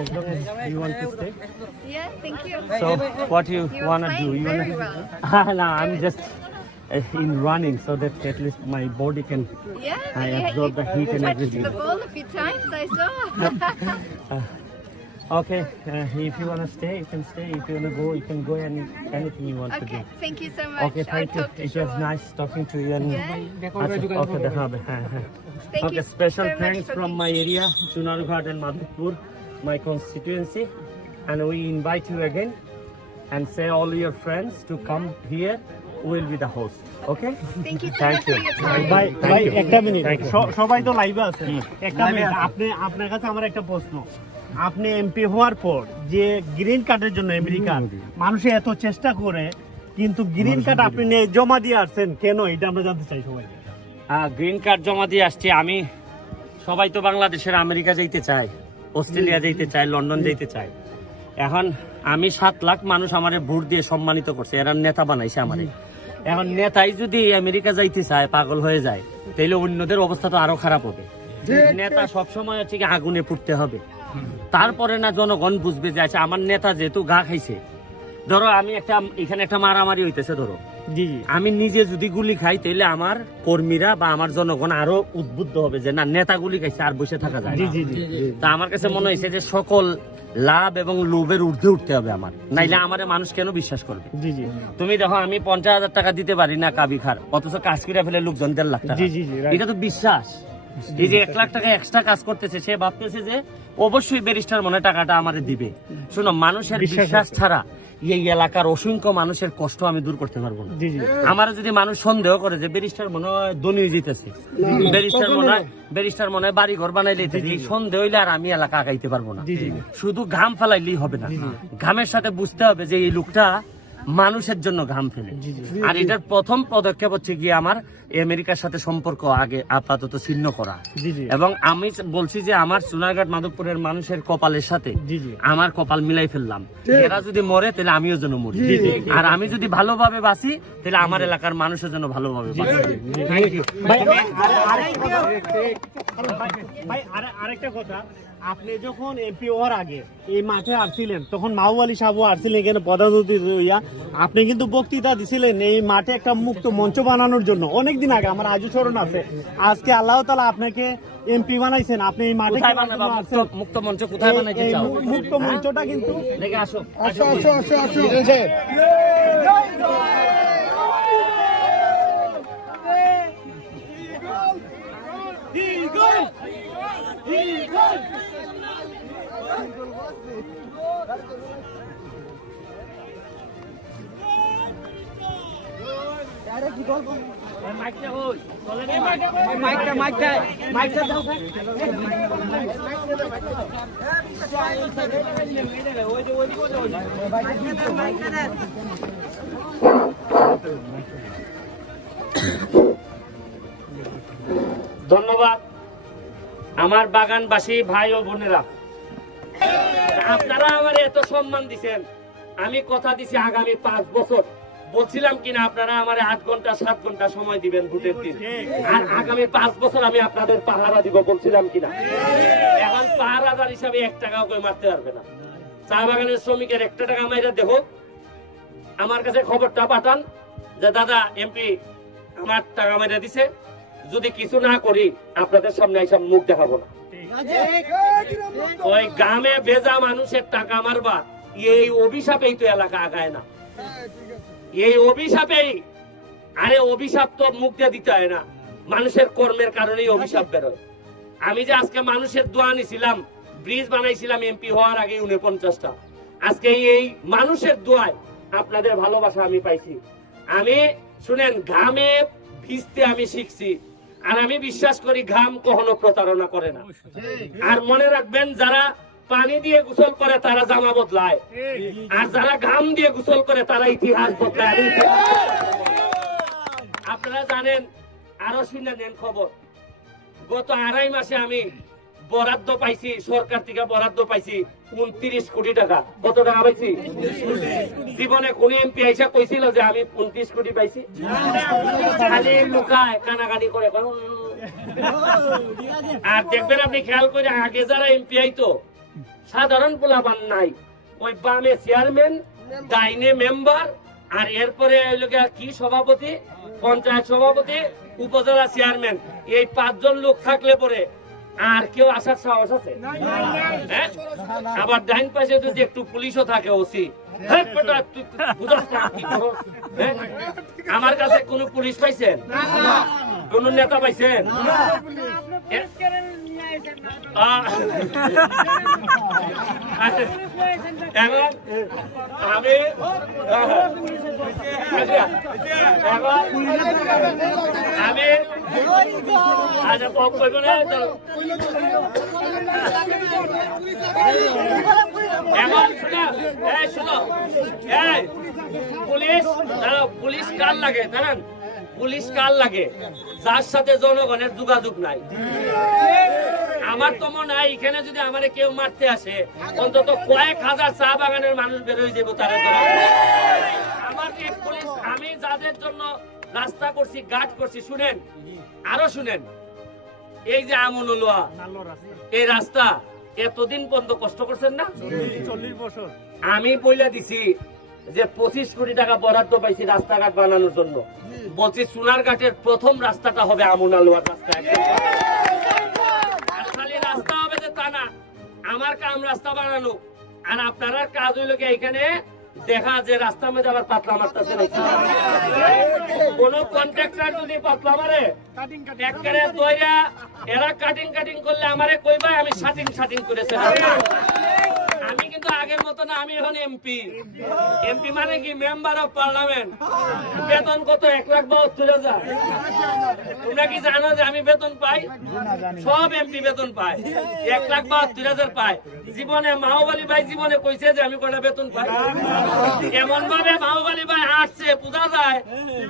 as long as you want to stay. Yeah, thank you. So what you wanna playing do? You very wanna? well. No, I'm just in running so that at least my body can Yeah, I absorb the heat and touched everything. the ball a few times, I saw. Okay, if you wanna stay, you can stay. If you wanna go, you can go. Anything you want to do. Okay, thank you so much. Okay, thank I'll you. talk to It you was nice talking to you. And Yeah. okay, দেখা হবে, হ্যাঁ, হ্যাঁ। Thank Okay, you special very much thanks for from being- my area, Chunarghat and Madhupur, my constituency, and we invite you again and say all your friends to come here. We'll be the host. Okay? Thank you so Thank much for you. your time. Bye. ভাই একটা minute, Thank you. সবাই তো লাইভে আছে, একটা minute, আপনার কাছে আমার একটা প্রশ্ন। আপনি এমপি হওয়ার পর যে গ্রিন কার্ডের জন্য আমেরিকান মানুষে এত চেষ্টা করে, কিন্তু গ্রিন কার্ড আপনি জমা দিয়ে আসছেন কেন, এটা আমরা জানতে চাই সবাই। গ্রিন কার্ড জমা দিয়ে আসছি আমি। সবাই তো বাংলাদেশের আমেরিকা যেতে চায়, অস্ট্রেলিয়া যেতে চায়, লন্ডন যেতে চায়। এখন আমি 7 লাখ মানুষ আমারে ভোট দিয়ে সম্মানিত করছে, এরা নেতা বানাইছে আমারে। এখন নেতাই যদি আমেরিকা যাইতে চায়, পাগল হয়ে যায়, তাহলে অন্যদের অবস্থা তো আরো খারাপ হবে। নেতা সবসময় হচ্ছে কি আগুনে পুড়তে হবে, তারপরে না জনগণ বুঝবে যে আচ্ছা আমার নেতা যেহেতু গা খাইছে। ধরো আমি এখানে একটা মারামারি হইতেছে, ধরো জি আমি নিজে যদি গুলি খাই তাহলে আমার কর্মীরা বা আমার জনগণ আরো উদ্বুদ্ধ হবে যে না নেতা গুলি খাইছে, আর বসে থাকা যায় না। তা আমার কাছে মনে হয়েছে যে সকল লাভ এবং লোভের ঊর্ধ্বে উঠতে হবে আমার, নাইলে আমারে মানুষ কেন বিশ্বাস করবে। জি জি তুমি দেখো আমি 50,000 টাকা দিতে পারি না কাবি খার, অথচ কাজ করে ফেলে লোকজন 1.5 লাখ টাকা। জি, জি, right. এটা তো বিশ্বাস। এই যে 1 লাখ টাকা এক্সট্রা কাজ করতেছে, সে ভাবতেছে যে অবশ্যই ব্যারিস্টার মনে টাকাটা আমারে দিবে। শোনো, মানুষের বিশ্বাস ছাড়া এই এলাকার অসংখ্য মানুষের কষ্ট আমি দূর করতে পারবো না। জি জি আমার যদি মানুষ সন্দেহ করে যে ব্যারিস্টার মনে হয় ধনী হয়ে যেতেছে, ব্যারিস্টার মনে হয় বাড়ি ঘর বানাইলে, এই সন্দেহ হইলে আর আমি এলাকা আগাইতে পারবো না। শুধু ঘাম ফেলাইলেই হবে না, ঘামের সাথে বুঝতে হবে যে এই লোকটা মানুষের জন্য ঘাম ফেলে। আর এটার প্রথম পদক্ষেপ হচ্ছে গিয়ে আমার আমেরিকার সাথে সম্পর্ক আগে আপাতত ছিন্ন করা। এবং আমি বলছি যে আমার সোনারঘাট মাধবপুরের মানুষের কপালের সাথে আমার কপাল মিলাই ফেললাম। এরা যদি মরে তাহলে আমিও যেন মরি, আর আমি যদি ভালোভাবে বাঁচি তাহলে আমার এলাকার মানুষের জন্য ভালোভাবে বাঁচি। থ্যাংক ইউ ভাই। আরেকটা কথা, আপনি যখন এমপি হওয়ার আগে এই মাঠে আসছিলেন, তখন মাহবুব সাহেব আসছিলেন এখানে প্রধান অতিথি হইয়া। আপনি কিন্তু বক্তৃতা দিছিলেন এই মাঠে একটা মুক্ত মঞ্চ বানানোর জন্য, অনেকদিন আগে, আমার আজও স্মরণ আছে। আজকে আল্লাহ তাআলা আপনাকে এমপি বানাইছেন, আপনি এই মাঠে মুক্ত মঞ্চ কোথায় বানাইতে চাও? মুক্ত মঞ্চটা কিন্তু দেখে আসো। ধন্যবাদ আমার বাগানবাসী ভাই ও বোনেরা, আপনারা আমার এত সম্মান দিচ্ছেন। আমি কথা দিছি আগামী 5 বছর, বলছিলাম কিনা আপনারা আমার 8 ঘন্টা 7 ঘন্টা সময় দিবেন ভোটের দিন, আর আগামী 5 বছর আমি আপনাদের পাহারা দিব, বলছিলাম কিনা? এখন পাহারাদার হিসাবে 1 টাকাও কেউ মারতে পারবে না। চা বাগানের শ্রমিকের 1 টাকা মাইরা দেখো, আমার কাছে খবরটা পাঠান যে দাদা এমপি আমার টাকা মাইরা দিছে, যদি কিছু না করি আপনাদের সামনে এইসব মুখ দেখাবো না। ওই গ্রামে ভেজা মানুষের টাকা মারবা, এই অভিশাপেই তো এলাকা আগায় না, এই অভিশাপেই। আরে অভিশাপ তো মুখ দিয়ে দিতে হয় না, মানুষের কর্মের কারণেই অভিশাপ বেরোয়। আমি যে আজকে মানুষের দোয়া নিছিলাম, ব্রিজ বানাইছিলাম এমপি হওয়ার আগে 49টা, আজকে এই মানুষের দোয়ায় আপনাদের ভালোবাসা আমি পাইছি। আমি শুনেন, ঘামে ভিজতে আমি শিখছি, আর আমি বিশ্বাস করি ঘাম কখনো প্রতারণা করে না। আর মনে রাখবেন, যারা পানি দিয়ে গোসল করে তারা জামা বদলায়, আর যারা ঘাম দিয়ে গোসল করে তারা ইতিহাস বদলায়। আপনারা জানেন, আরো শুনে নেন খবর, গত 2.5 মাসে আমি বরাদ্দ পাইছি, সরকার থেকে বরাদ্দ পাইছি 29 কোটি টাকা। কত টাকা পাইছি? জীবনে কোন এমপি আইসা কইছিল যে আমি 29 কোটি পাইছি? খালি লুকায় কানাকানি করে। আর দেখবেন আপনি খেয়াল করে, আগে যারা এমপি আইতো সাধারণ পোলাপান নাই, ওই বামে চেয়ারম্যান, ডাইনে মেম্বার, আর এরপরে কি সভাপতি, পঞ্চায়েত সভাপতি, উপজেলা চেয়ারম্যান, এই 5 জন লোক থাকলে পরে আর কেউ আসার সাহস আছে? হ্যাঁ? আবার ডাইন পাশে যদি একটু পুলিশও থাকে, ওসি, হ্যাঁ, বেটা, তুই বুঝাস না কি করস? হ্যাঁ? আমার কাছে কোন পুলিশ পাইছেন? কোন নেতা পাইছেন? এখন আমি আমি আচ্ছা কইব না, এখন শুনো, পুলিশ পুলিশ কার লাগে জানেন? পুলিশ কার লাগে? যার সাথে জনগণের যোগাযোগ নাই। আমার তো মনে হয় এখানে যদি আমারে কেউ মারতে আসে, অন্তত কয়েক হাজার চা বাগানের মানুষ বের হয়ে যাবো তারা। আমার কি পুলিশ, আমি যাদের জন্য রাস্তা করছি, গার্ড করছি, শুনেন, আরো শুনেন, এই যে আমনুল্লাহ, এই রাস্তা এতদিন পর্যন্ত কষ্ট করছেন না? 40 বছর আমি বলে দিছি যে 25 কোটি টাকা বরাদ্দ পাইছি রাস্তাঘাট বানানোর জন্য। বলছি সোনারঘাটের প্রথম রাস্তাটা হবে আমনুল্লাহর রাস্তা। খালি রাস্তা হবে যে তা না, আমার কাম রাস্তা বানানো, আর আপনার কাজ হইল কি এখানে দেখা যে রাস্তার মধ্যে আবার পাতলা মারতেছে নাকি। কোন কন্ট্রাক্টর যদি পাতলা মারে, একবারে দইরা এরা কাটিং করলে আমারে কইবা আমি শাটিং করেছে। আমি কিন্তু আগের মতো না, আমি এখন এমপি। এমপি মানে কি? Member of parliament. বেতন কত? 1,72,000। তোমরা কি জানো যে আমি বেতন পাই? সব এমপি বেতন পায়, 1,72,000 পায়। জীবনে মাহবালি ভাই জীবনে কইছে যে আমি কয়টা বেতন পাই? এমন ভাবে মাহবালি ভাই আসছে, বোঝা যায়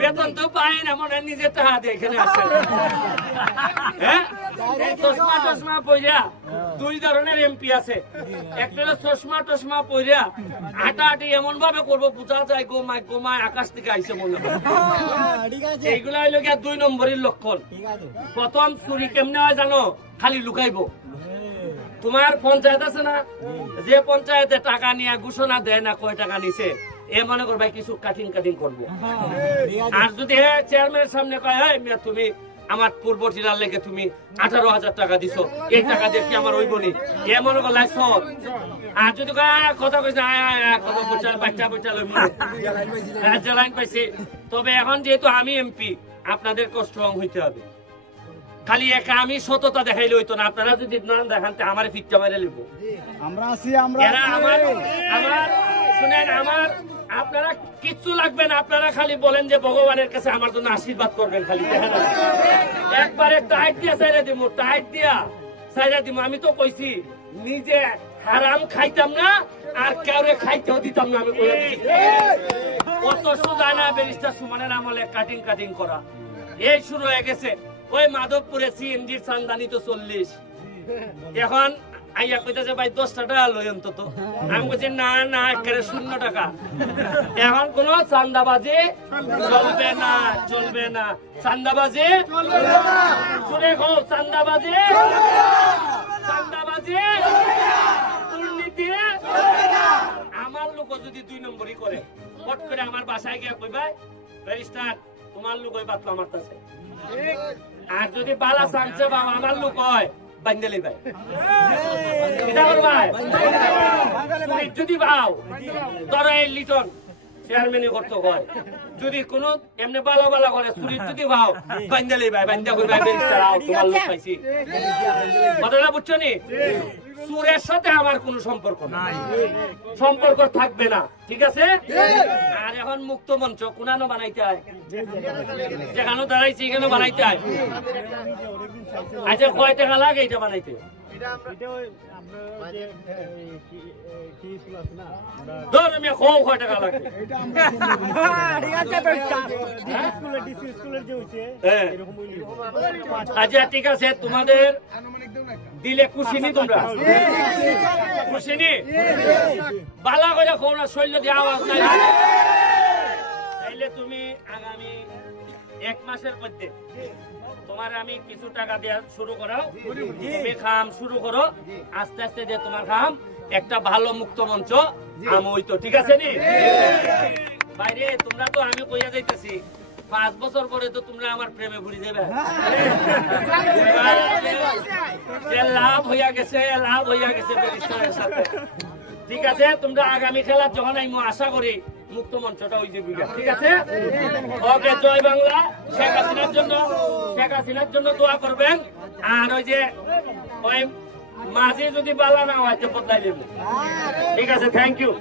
বেতন তো পাই না, মনে হয় নিজের টাকা দিয়ে এখানে আসছে। হ্যাঁ, এই চশমা পইরা 2 ধরনের এমপি আছে। একটা হলো চশমা পইরা হাঁটাহাঁটি এমন ভাবে করবো বোঝা যায় গোমায় আকাশ থেকে আইসে মনে হয়। এইগুলা হইলো গিয়া 2 নম্বরের লক্ষণ। প্রথম চুরি কেমনে হয় জানো? খালি লুকাইবো। তোমার পঞ্চায়েত আছে না, যে পঞ্চায়েতে টাকা নিয়ে ঘোষণা দেয় না কয় টাকা নিছে, এ মনে করবে কিছু কাটিং করবো। আর যদি চেয়ারম্যানের সামনে কয়, হ্যাঁ তুমি আমার পূর্ব জেলার লেগে তুমি 18,000 টাকা দিছো, এই টাকা দিয়ে কি আমার হইব নি, এ মনে করলে সব। আর যদি কথা কইছে বাচ্চা লাইন পাইছে। তবে এখন যেহেতু আমি এমপি, আপনাদের স্ট্রং হইতে হবে। খালি একা আমি সততা দেখাইলে হইতো না, আপনারা যদি নাম দেখান আমার ফিটটা মাইরে লিব। আমরা আছি, আমার শুনেন, আমার আপনারা কিচ্ছু লাগবে না, আপনারা খালি বলেন যে ভগবানের কাছে আমার জন্য আশীর্বাদ করবেন। খালি একবারে টাইট দিয়া চাইরা দিব, টাইট দিয়া চাইরা দিব। আমি তো কইছি নিজে হারাম খাইতাম না, আর কাউরে খাইতেও দিতাম না। আমি অত সোজা না ব্যারিস্টার সুমনের আমলে কাটিং করা। এই শুরু হয়ে গেছে। ওই মাধবপুরে সিএনজির চান্দানি তো 40, এখন আইয়া কইতেছে ভাই 10 টাকা লই অন্তত। আমি বলছি না একেবারে 0 টাকা। এখন কোন চান্দাবাজি চলবে না, চান্দাবাজি শুনে খো, চান্দাবাজি দুর্নীতি। আমার লোক যদি 2 নম্বরই করে, পট করে আমার বাসায় গিয়া কইবা ব্যারিস্টার তোমার লোক ওই বাতলা মারতেছে। আর যদি বালা চাংছে বা আমার লোক হয় বান্দেলি ভাই, যদি ভাও ধরো এই লিটন চেয়ারম্যানই করতে হয়, যদি কোন এমনি বালা করে চুরির যদি ভাও বান্দেলি ভাই, বান্দা কই ভাই ব্যারিস্টার আও তোমার লোক পাইছি। কথাটা বুঝছো নি? চুরের সাথে আমার কোনো সম্পর্ক নাই, সম্পর্ক থাকবে না, ঠিক আছে? আর এখন মুক্ত মঞ্চ কোনানো বানাইতে হয়, যেখানে দাঁড়াইছি এখানে বানাইতে হয়। আচ্ছা কয় টাকা লাগে এটা বানাইতে? ধর আমি কয় টাকা লাগে? আচ্ছা ঠিক আছে, তোমাদের দিলে খুশি নি? তোমরা খুশি নি? বালা করে খোনা শৈল্য দিয়ে আওয়াজ নাই। তাইলে তুমি আগামী 1 মাসের মধ্যে তোমার আমি কিছু টাকা দেওয়া শুরু করাও, তুমি খাম শুরু করো, আস্তে আস্তে যে তোমার খাম একটা ভালো মুক্ত মঞ্চ আমি তো ঠিক আছে নি বাইরে তোমরা তো আমি কইয়া যাইতেছি 5 বছর পরে তো তোমরা আমার প্রেমে ভুলি যাবে লাভ হইয়া গেছে ব্যারিস্টারের সাথে ঠিক আছে তোমরা আগামী খেলা যখন আমি আশা করি মুক্ত মঞ্চটা ওই যে ঠিক আছে ওকে জয় বাংলা শেখ হাসিনার জন্য দোয়া করবেন আর ওই যে ওই মাঝে যদি বালা না হয় তো বদলাই দেব ঠিক আছে থ্যাংক ইউ